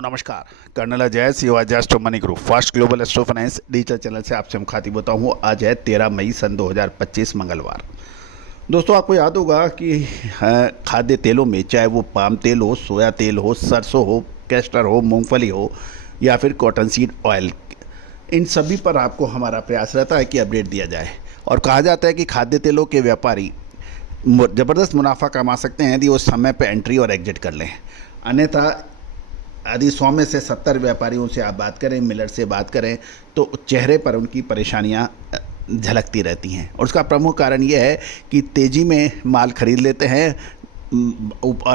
दोस्तों नमस्कार। Colonel Ajay Shivaji astro money group fast global astro finance digital channel से आपसे मुखातिब होता हूँ। आज है 13 मई सन 2025 मंगलवार। दोस्तों आपको याद होगा कि खाद्य तेलों में चाहे वो पाम तेल हो, सोया तेल हो, सरसों हो, कैस्टर हो, मूंगफली हो या फिर कॉटन सीड ऑयल, इन सभी पर आपको हमारा प्रयास रहता है कि अपडेट दिया जाए। और कहा जाता है कि खाद्य तेलों के व्यापारी ज़बरदस्त मुनाफा कमा सकते हैं यदि वो समय पर एंट्री और एग्जिट कर लें। अन्यथा यदि 100 में से 70 व्यापारियों से आप बात करें, मिलर से बात करें, तो चेहरे पर उनकी परेशानियां झलकती रहती हैं। और उसका प्रमुख कारण ये है कि तेज़ी में माल खरीद लेते हैं और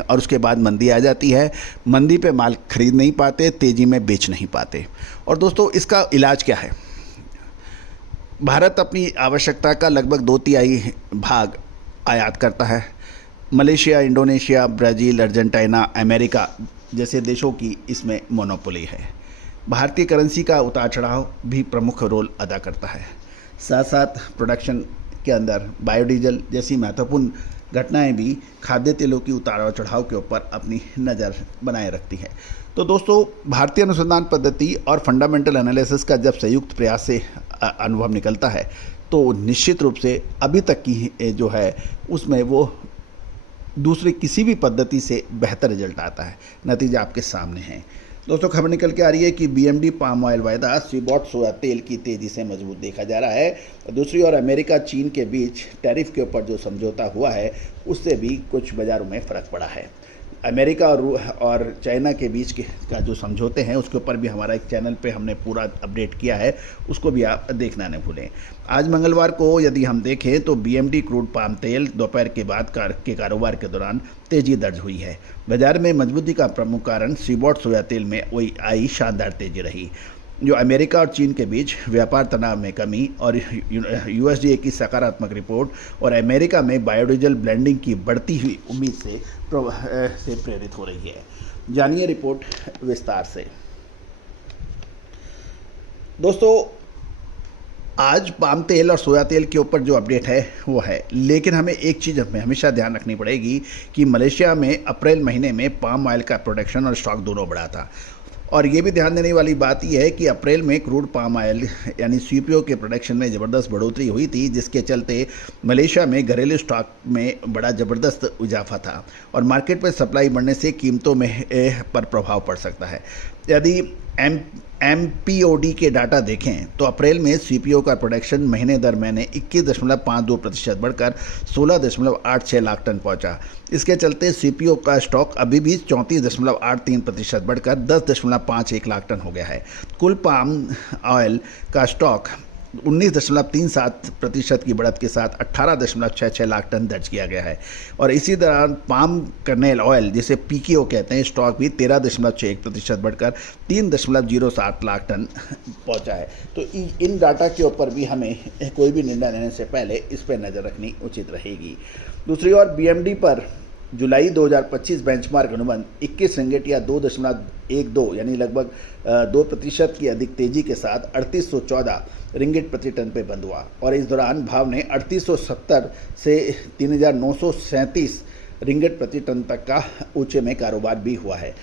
और उसके बाद मंदी आ जाती है। मंदी पे माल खरीद नहीं पाते, तेज़ी में बेच नहीं पाते। और दोस्तों इसका इलाज क्या है? भारत अपनी आवश्यकता का लगभग 2/3 भाग आयात करता है। Malaysia, Indonesia, Brazil, Argentina, America जैसे देशों की इसमें मोनोपोली है। भारतीय करेंसी का उतार चढ़ाव भी प्रमुख रोल अदा करता है। साथ साथ प्रोडक्शन के अंदर बायोडीजल जैसी महत्वपूर्ण घटनाएं भी खाद्य तेलों की उतार चढ़ाव के ऊपर अपनी नज़र बनाए रखती है। तो दोस्तों भारतीय अनुसंधान पद्धति और फंडामेंटल एनालिसिस का जब संयुक्त प्रयास से अनुभव निकलता है तो निश्चित रूप से अभी तक की जो है उसमें वो दूसरे किसी भी पद्धति से बेहतर रिजल्ट आता है। नतीजा आपके सामने है। दोस्तों खबर निकल के आ रही है कि बीएमडी पाम ऑयल वायदा सीबॉट सोया तेल की तेज़ी से मजबूत देखा जा रहा है। दूसरी ओर अमेरिका चीन के बीच टैरिफ के ऊपर जो समझौता हुआ है उससे भी कुछ बाज़ारों में फ़र्क पड़ा है। अमेरिका और चाइना के बीच का जो समझौते हैं उसके ऊपर भी हमारा एक चैनल पे हमने पूरा अपडेट किया है, उसको भी आप देखना न भूलें। आज मंगलवार को यदि हम देखें तो बीएमडी क्रूड पाम तेल दोपहर के बाद के कारोबार के दौरान तेज़ी दर्ज हुई है। बाजार में मजबूती का प्रमुख कारण सीबॉट सोया तेल में वही आई शानदार तेज़ी रही। जो अमेरिका और चीन के बीच व्यापार तनाव में कमी और यूएसडीए की सकारात्मक रिपोर्ट और अमेरिका में बायोडीजल ब्लेंडिंग की बढ़ती हुई उम्मीद से प्रेरित हो रही है। जानिए रिपोर्ट विस्तार से। दोस्तों आज पाम तेल और सोया तेल के ऊपर जो अपडेट है वो है, लेकिन हमें एक चीज़ हमें हमेशा ध्यान रखनी पड़ेगी कि मलेशिया में अप्रैल महीने में पाम ऑयल का प्रोडक्शन और स्टॉक दोनों बढ़ा था। और ये भी ध्यान देने वाली बात यह है कि अप्रैल में क्रूड पाम ऑयल यानी सीपीओ के प्रोडक्शन में ज़बरदस्त बढ़ोतरी हुई थी, जिसके चलते मलेशिया में घरेलू स्टॉक में बड़ा ज़बरदस्त इजाफा था और मार्केट पर सप्लाई बढ़ने से कीमतों में पर प्रभाव पड़ सकता है। यदि एमपीओडी के डाटा देखें तो अप्रैल में सीपीओ का प्रोडक्शन महीने दर महीने 21.52% बढ़कर 16.86 लाख टन पहुंचा। इसके चलते सीपीओ का स्टॉक अभी भी 34.83% बढ़कर 10.51 लाख टन हो गया है। कुल पाम ऑयल का स्टॉक 19.37% की बढ़त के साथ 18.66 लाख टन दर्ज किया गया है। और इसी दौरान पाम कर्नेल ऑयल जिसे पीकेओ कहते हैं स्टॉक भी 13.61% बढ़कर 3.07 लाख टन पहुंचा है। तो इन डाटा के ऊपर भी हमें कोई भी निर्णय लेने से पहले इस पर नज़र रखनी उचित रहेगी। दूसरी ओर बीएमडी पर जुलाई 2025 बेंचमार्क अनुबंध 21 रिंगिट या 2.12 यानी लगभग 2% की अधिक तेजी के साथ 3814 रिंगिट प्रति टन पे बंद हुआ और इस दौरान भाव ने 3870 से 3937 रिंगिट प्रति टन तक का ऊंचे में कारोबार भी हुआ है।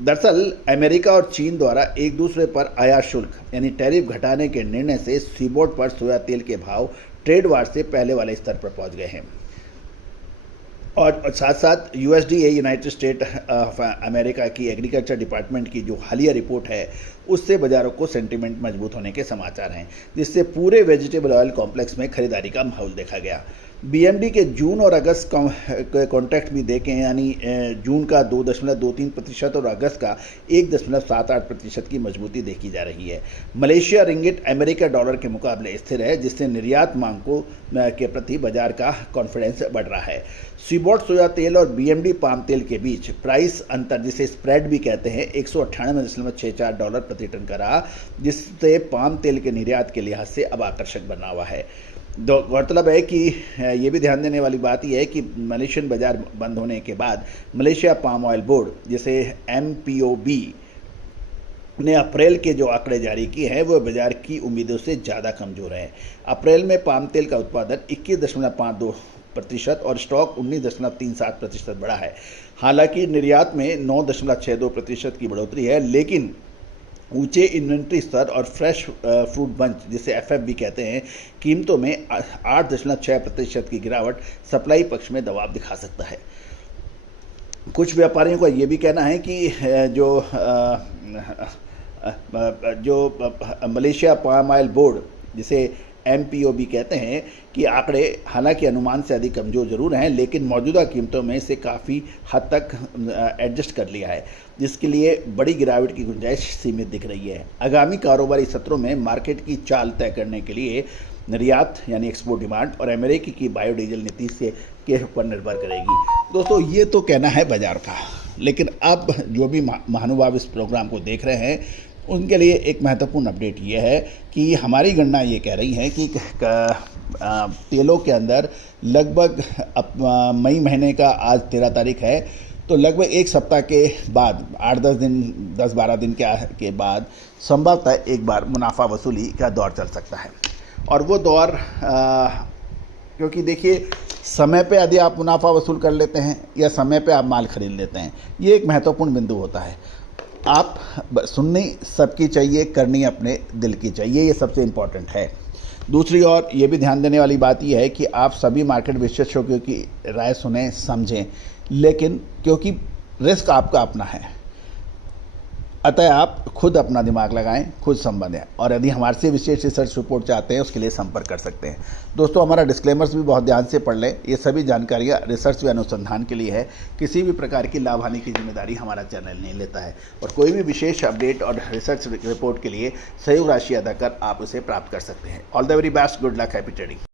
दरअसल अमेरिका और चीन द्वारा एक दूसरे पर आयात शुल्क यानी टैरिफ घटाने के निर्णय से सीबॉट पर सोया तेल के भाव ट्रेड वार से पहले वाले स्तर पर पहुंच गए हैं। और साथ साथ USDA United state of America की एग्रीकल्चर डिपार्टमेंट की जो हालिया रिपोर्ट है उससे बाज़ारों को सेंटीमेंट मजबूत होने के समाचार हैं, जिससे पूरे वेजिटेबल ऑयल कॉम्प्लेक्स में खरीदारी का माहौल देखा गया। बीएमडी के जून और अगस्त कॉन्ट्रैक्ट भी देखें यानी जून का 2.23% और अगस्त का 1.78% की मजबूती देखी जा रही है। मलेशिया रिंगिट अमेरिका डॉलर के मुकाबले स्थिर है, जिससे निर्यात मांगों के प्रति बाजार का कॉन्फिडेंस बढ़ रहा है। सीबॉट सोया तेल और बीएमडी पाम तेल के बीच प्राइस अंतर जिसे स्प्रेड भी कहते हैं $198.64 प्रति टन का रहा, जिससे पाम तेल के निर्यात के लिहाज से अब आकर्षक बना हुआ है। गौरतलब है कि ये भी ध्यान देने वाली बात यह है कि मलेशियन बाजार बंद होने के बाद मलेशिया पाम ऑयल बोर्ड जिसे एमपीओबी ने अप्रैल के जो आंकड़े जारी किए हैं वो बाजार की उम्मीदों से ज़्यादा कमज़ोर हैं। अप्रैल में पाम तेल का उत्पादन 21.52% और स्टॉक 19.37% बढ़ा है। हालांकि निर्यात में 9.62% की बढ़ोतरी है, लेकिन ऊंचे इन्वेंट्री स्तर और फ्रेश फ्रूट बंच जिसे एफएफबी कहते हैं कीमतों में 8.6% की गिरावट सप्लाई पक्ष में दबाव दिखा सकता है। कुछ व्यापारियों का ये भी कहना है कि मलेशिया पाम ऑयल बोर्ड जिसे MPOB कहते हैं कि आंकड़े हालांकि अनुमान से अधिक कमज़ोर जरूर हैं, लेकिन मौजूदा कीमतों में से काफ़ी हद तक एडजस्ट कर लिया है, जिसके लिए बड़ी गिरावट की गुंजाइश सीमित दिख रही है। आगामी कारोबारी सत्रों में मार्केट की चाल तय करने के लिए निर्यात यानी एक्सपोर्ट डिमांड और अमेरिकी की बायोडीजल नीति के ऊपर निर्भर करेगी। दोस्तों, ये तो कहना है बाजार का, लेकिन अब जो भी महानुभाव इस प्रोग्राम को देख रहे हैं उनके लिए एक महत्वपूर्ण अपडेट ये है कि हमारी गणना ये कह रही है कि तेलों के अंदर लगभग मई महीने का आज 13 तारीख है, तो लगभग एक सप्ताह के बाद 8-10 दिन 10-12 दिन के बाद संभवतः एक बार मुनाफा वसूली का दौर चल सकता है। और वो दौर क्योंकि देखिए, समय पे यदि आप मुनाफा वसूल कर लेते हैं या समय पे आप माल खरीद लेते हैं, ये एक महत्वपूर्ण बिंदु होता है। आप सुननी सबकी चाहिए, करनी अपने दिल की चाहिए, ये सबसे इम्पॉर्टेंट है। दूसरी ओर ये भी ध्यान देने वाली बात यह है कि आप सभी मार्केट विशेषज्ञों की राय सुनें, समझें, लेकिन क्योंकि रिस्क आपका अपना है, अतः आप खुद अपना दिमाग लगाएं, खुद संबंधें। और यदि हमारे से विशेष रिसर्च रिपोर्ट चाहते हैं उसके लिए संपर्क कर सकते हैं। दोस्तों, हमारा डिस्क्लेमर्स भी बहुत ध्यान से पढ़ लें। ये सभी जानकारियाँ रिसर्च व अनुसंधान के लिए है, किसी भी प्रकार की लाभ हानि की जिम्मेदारी हमारा चैनल नहीं लेता है। और कोई भी विशेष अपडेट और रिसर्च रिपोर्ट के लिए सहयोग राशि अदा कर आप उसे प्राप्त कर सकते हैं। All the very best, good luck, happy trading.